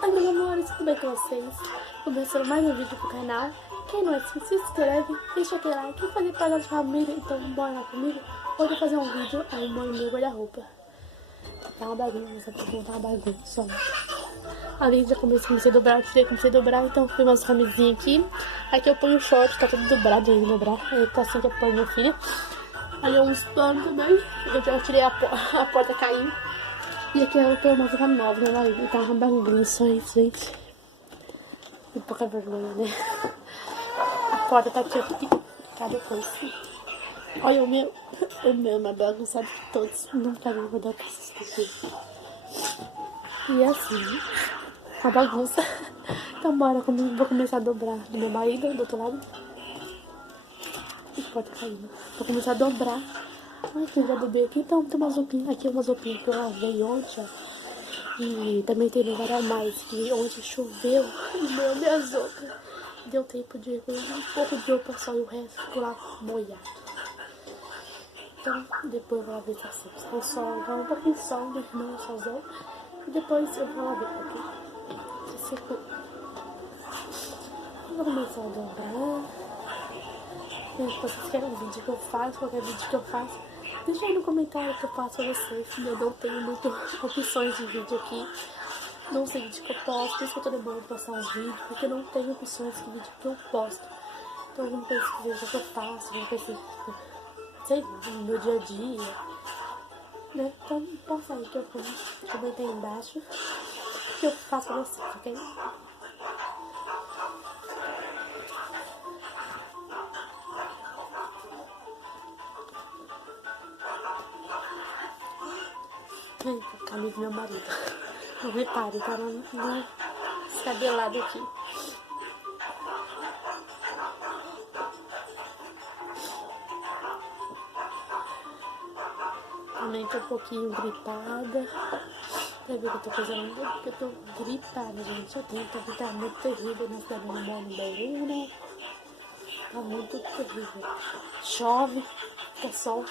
Ai, meus amores, tudo bem com vocês? Começando mais um vídeo pro canal. Quem não é inscrito, se inscreve, deixa aquele like. Quem fazer parte da família, então bora lá comigo. Hoje eu vou fazer um vídeo arrumando meu guarda-roupa. Tá uma bagunça, tá uma bagunça. Ali já comecei a dobrar, comecei a dobrar, então fui umas camisinhas aqui. Aqui eu ponho o short, tá tudo dobrado aí, dobrar. Aí tá assim que eu ponho minha filha. Ali uns panos também. Eu já tirei a porta caindo. E aqui eu tô uma roupa nova, né, marido? Tá uma bagunça aí, gente. Que pouca vergonha, né? A porta tá aqui, tá depois. Olha o meu é bagunçado de todos. Nunca vi, vou dar pra vocês esquecer. E assim, a bagunça. Então bora, vou começar a dobrar do meu marido, do outro lado. A porta caindo. Vou começar a dobrar. Ai, que já dobrei aqui. Então tem umas roupinhas. Aqui umas roupinhas que eu lavei ontem, ó. E também tem lugar a mais, que ontem choveu, minhas roupas. Deu tempo de um pouco de roupa só e o resto ficou lá molhado. Então depois eu vou lavar isso assim. O sol, um pouquinho de sol, né? Não o solzão. E depois eu vou lavar porque se secou. Vou começar a dobrar. Se vocês querem um vídeo que eu faço, qualquer vídeo que eu faço, deixa aí no comentário que eu faço pra vocês. Eu não tenho muitas opções de vídeo aqui. Não sei vídeo que eu posto, por isso que eu tô demorando pra postar uns vídeos, porque eu não tenho opções de vídeo que eu posto. Então eu não pesquisei o que eu faço, não pesquisei, sei lá, no meu dia a dia, né? Então posta aí que eu comentei aí embaixo que eu faço pra vocês, ok? Ai, a camisa do meu marido. Não repare, tá na escabelado aqui. Também tô um pouquinho gripada. Pra ver que eu tô fazendo porque eu tô gripada, gente. Eu tenho que tá muito terrível na cidade do Bauru, né? Tá muito terrível. Chove, fica sol,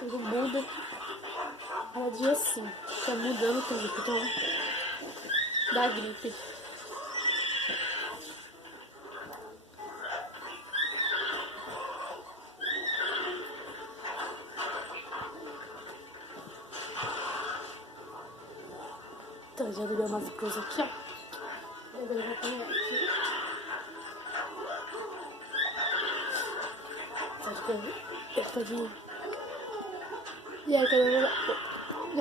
tudo muda. Cada dia assim, tá mudando tudo, então dá gripe. Então já deu umas coisas aqui, ó. Agora eu vou pôr aqui. Acho que eu tô de... E aí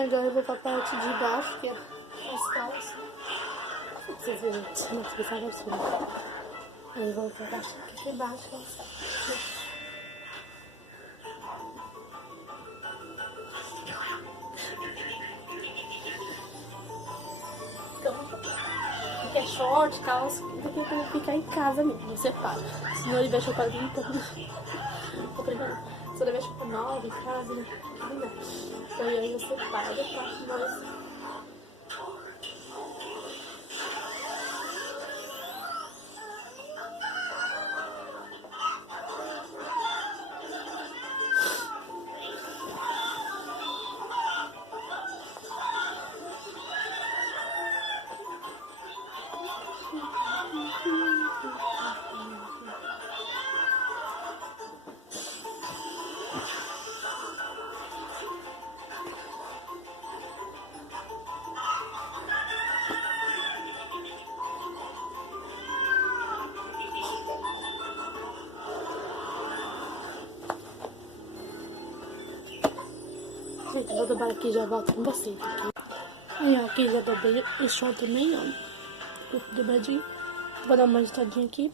agora eu vou pra parte de baixo, que é as calças. Vocês viram, não sei se assim. Aí eu vou pra baixo, aqui pra baixo. Porque é short, calça, porque tem que ficar em casa mesmo, não separa. Senão ele vai chupar então. Se ele vai chupar nova em casa, né? Não dá. Então aí eu separo, mas... Gente, eu vou dobrar aqui e já volto com vocês. Aí, ó, aqui já dobrei o chão também, ó. Dobradinho. Vou dar uma ajeitadinha aqui.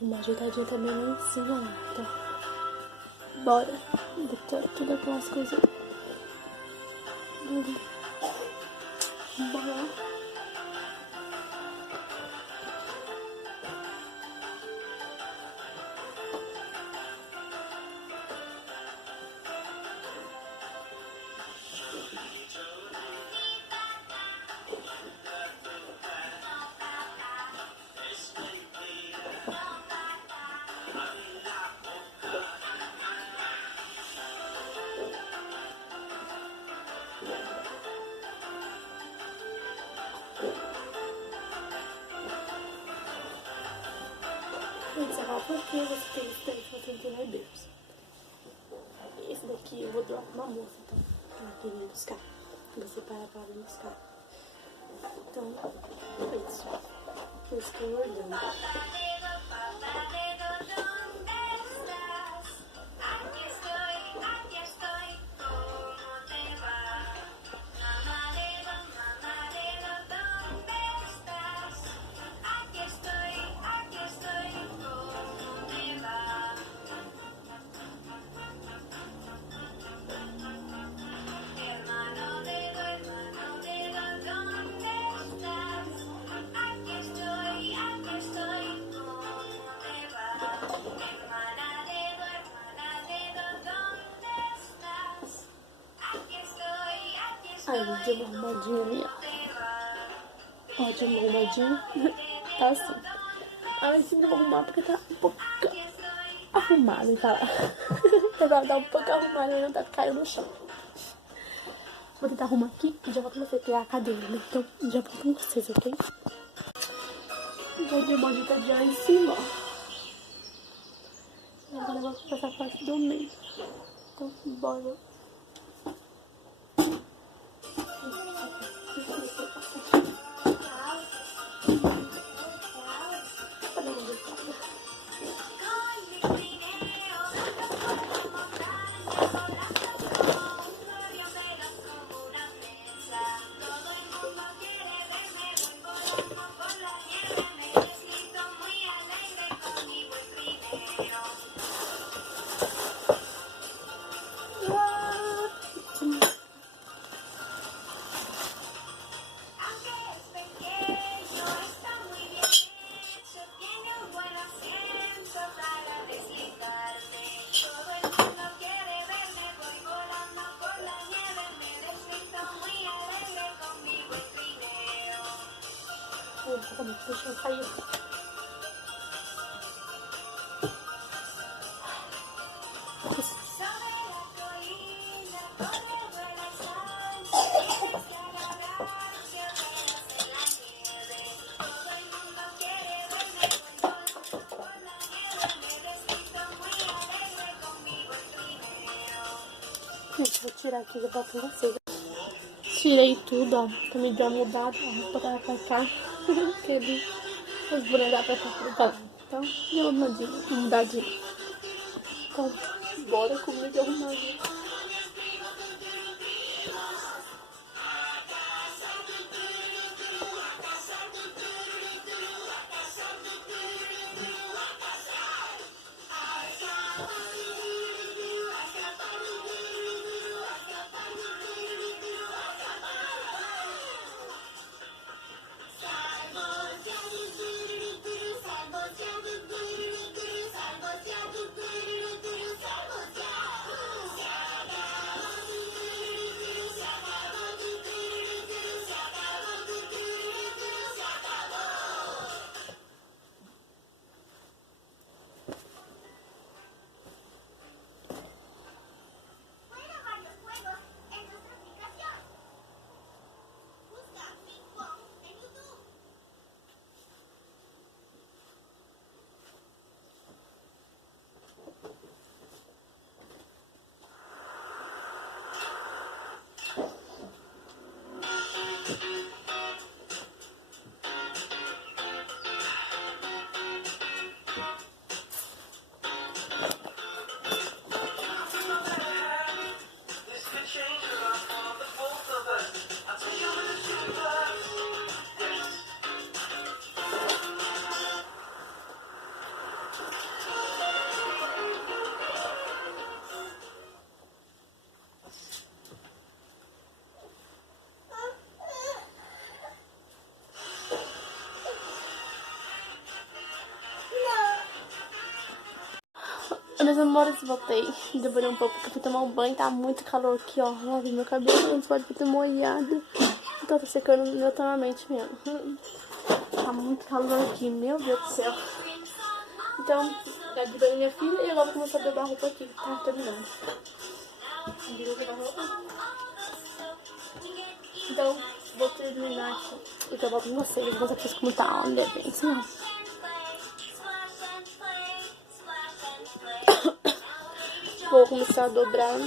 Uma ajeitadinha também lá em cima, ó. Tá. Bora. Botar tudo aquelas coisas. Bora. porque você tem experiência, você não tem herdeiros. Esse daqui eu vou doar pra uma moça, então. Ela queria buscar. Você para pra vir buscar. Então, é isso. Por isso que eu ordeno. Ai, gente, deu uma arrumadinha ali, ó. Ó, deu uma arrumadinha. Tá assim. Ai, sim, não vou arrumar porque tá um pouco arrumado, tá lá. Tá um pouco arrumado, mas não tá caindo no chão. Vou tentar arrumar aqui e já volto com você, que é a cadeira, né? Então, já volto com vocês, ok? Já dei uma dica de ar em cima, ó. E agora eu vou passar a parte do meio. Então, bora. Deixa eu sair. Vou tirar aqui e levar pra vocês. Tirei tudo, ó. Também deu uma mudada, ó. Vou botar pra cá. Aquele. Os bonecos pra cá pra lá. Então, deu uma mudadinha. Então, bora comigo arrumadinha. Meus amores, voltei. Demorei um pouco porque eu fui tomar um banho. Tá muito calor aqui, ó. Lavei meu cabelo, não pode ter molhado. Então tá secando neutralmente mesmo. Tá muito calor aqui, meu Deus do céu. Então, já de banho minha filha e agora vou começar a dobrar a roupa aqui. Tá terminando. Então, vou terminar aqui. E eu volto com vocês. Vou mostrar pra vocês como tá. Olha bem, assim, ó. Vou começar a dobrar.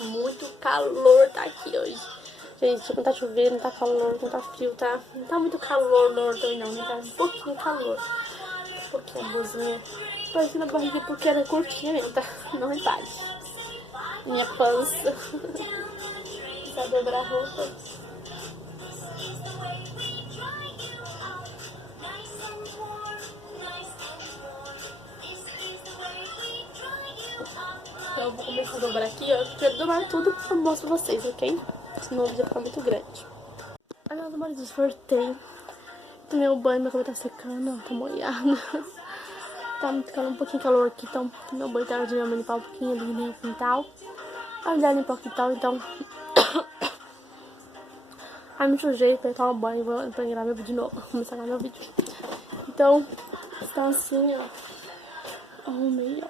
Muito calor tá aqui hoje. Gente, não tá chovendo, não tá calor, não tá frio, tá? Não tá muito calor também não, né? Tá um pouquinho calor. Um pouquinho a blusinha. Parecendo a barriga porque ela é curtinha mesmo, tá? Não repare. Minha pança. Pra dobrar a roupa. Então eu vou começar a dobrar aqui, ó. Eu quero dobrar tudo pra mostrar pra vocês, ok? Senão o vídeo vai ficar muito grande. Aí meus amores, desfortei. Tomei o banho, meu cabelo tá secando, ó, tá molhado. Tá muito calor, um pouquinho calor aqui, então meu banho tá de limpar um pouquinho ali no quintal. Aí já limpar o quintal, então. Aí me sujei pra tomar banho e vou gravar meu vídeo de novo. Vou começar a gravar meu vídeo. Então, está assim, ó. Arrumei, ó.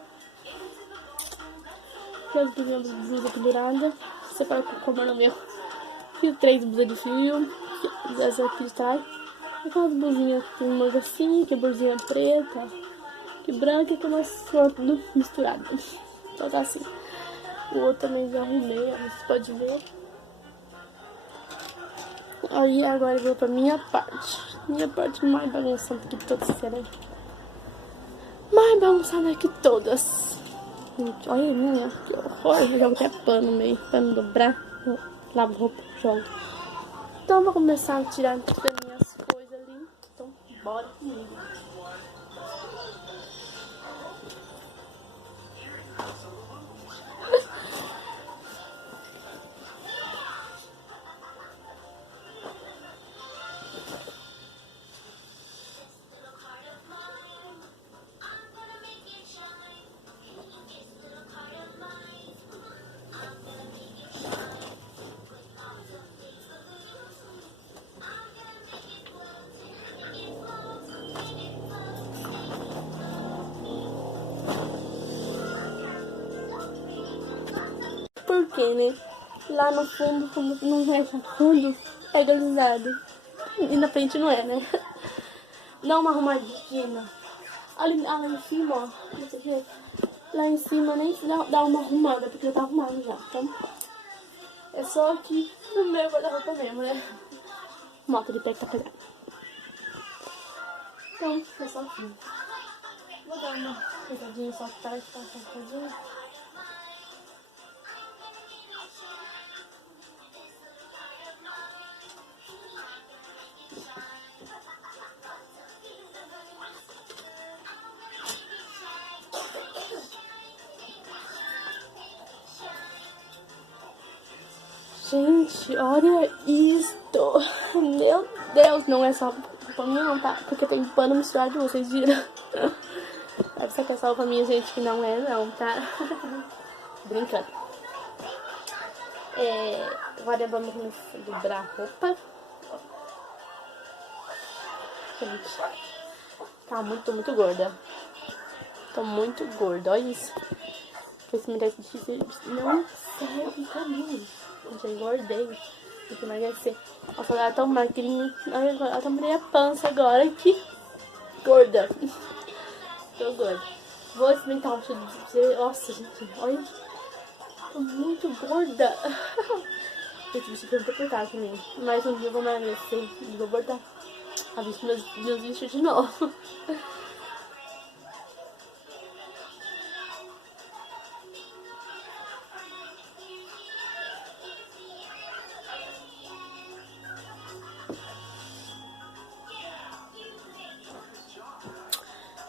Fiz as blusas penduradas. Separei com o no meu. Fiz 3 blusas de fio. Essa aqui de trás. E com as blusinhas que tem uma assim, que é blusinha preta, que branca e com umas flores tudo misturado. Então tá assim. O outro também já arrumei, ó, vocês podem ver. Aí agora eu vou pra minha parte. Minha parte mais bagunçada que todas, será? Mais bagunçada que todas. Gente, olha a minha, que horror. Eu jogo até pano no meio, pra não dobrar. Eu lavo roupa, jogo. Então eu vou começar a tirar das minhas coisas ali. Então bora comigo. Porque, né? Lá no fundo, como não é fundo, é organizado. E na frente não é, né? Dá uma arrumadinha. Ali, lá em cima, ó. Lá em cima nem se dá uma arrumada, porque já tá arrumado já. Então, é só aqui no meu guarda-roupa mesmo, né? Moto de pé que tá pegada. Então, é só assim. Vou dar uma pegadinha só pra ficar sentadinha. Gente, olha isto. Meu Deus, não é só pra mim não, tá? Porque tem pano misturado, vocês viram. Essa que é só pra minha, gente, que não é não, tá? Brincando. Agora vamos começar a dobrar a roupa. Gente, tá muito gorda. Tô muito gorda, olha isso. Esse me desse não serve pra mim. Eu já engordei. Tem que emagrecer. Nossa, ela é tão magrinha. Ela tá meio a pança agora. Que gorda. Tô gorda. Vou experimentar um cheiro de você. Nossa, gente. Olha. Tô muito gorda. Esse vestido foi muito apertado também. Mas um dia eu vou emagrecer e vou botar a vestir meus vestidos de novo.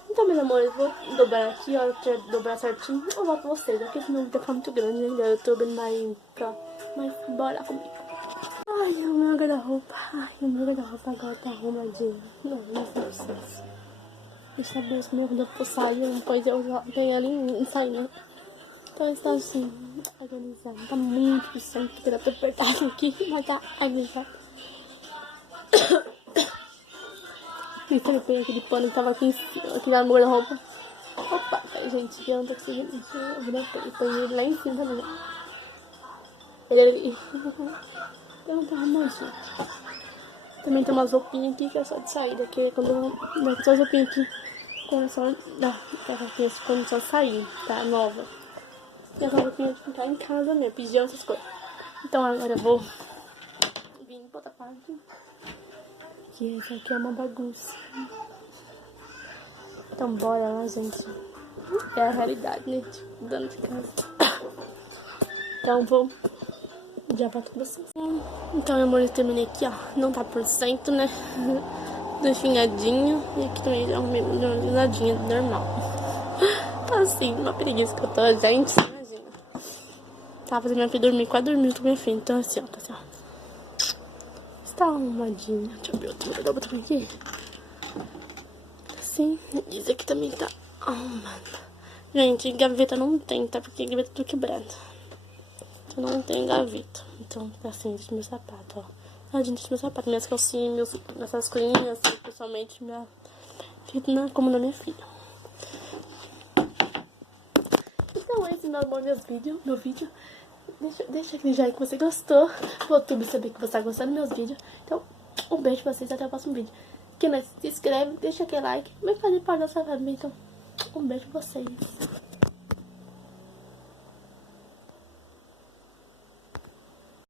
Então, meus amores, vou dobrar aqui, ó, dobrar certinho. Eu volto pra vocês, porque senão o vídeo tá muito grande, né? Eu tô bem mais pra... Mas bora comigo. Ai, o meu guarda-roupa. Ai, o meu guarda-roupa agora tá arrumadinho. Não sei. Deixa eu ver se meu guarda-roupa for sair, depois eu tenho ali e sair, né? Então está assim, organizado. Tá muito puxando, porque dá pra apertar aqui, mas tá organizado. E trepei aquele pano que tava aqui em cima, aqui na guarda-roupa. Opa, peraí, gente, eu não tô conseguindo. Eu põe ele lá em cima também. Ele ali. Então tá arrumadinho. Também tem umas roupinhas aqui que é só de saída, que é quando eu só as roupinhas aqui Começou a sair, tá? Nova. E essa roupinha de ficar em casa mesmo, pijama, essas coisas. Então agora eu vou vir pra outra parte. Que essa aqui é uma bagunça. Então bora lá, gente. É a realidade, né? Tipo, dando de casa. Então vou já pra vocês. Então, meu amor, eu terminei aqui, ó. Não tá por cento, né? Definhadinho. E aqui também já arrumei uma organizadinha normal. Tá assim, uma preguiça que eu tô, gente. Imagina. Tava fazendo minha filha dormir, quase dormindo com minha filha. Então assim, ó, tá assim, ó. Está arrumadinha. Deixa eu ver outro guarda-roupa também aqui. Assim. E esse aqui também tá arrumado. Gente, gaveta não tem, tá? Porque gaveta tá quebrada. Então não tem gaveta. Então, assim, deixa meu sapato, ó. Ah, gente, deixa meu sapato, minhas calcinhas, essas coisinhas, assim, pessoalmente, minha... fica como da minha filha. Então, esse é meu vídeo. Deixa aquele joinha que você gostou. Pro YouTube saber que você tá gostando dos meus vídeos. Então, um beijo pra vocês, até o próximo vídeo. Quem não se inscreve, deixa aquele like. Vai fazer parte da sua família. Então, um beijo pra vocês.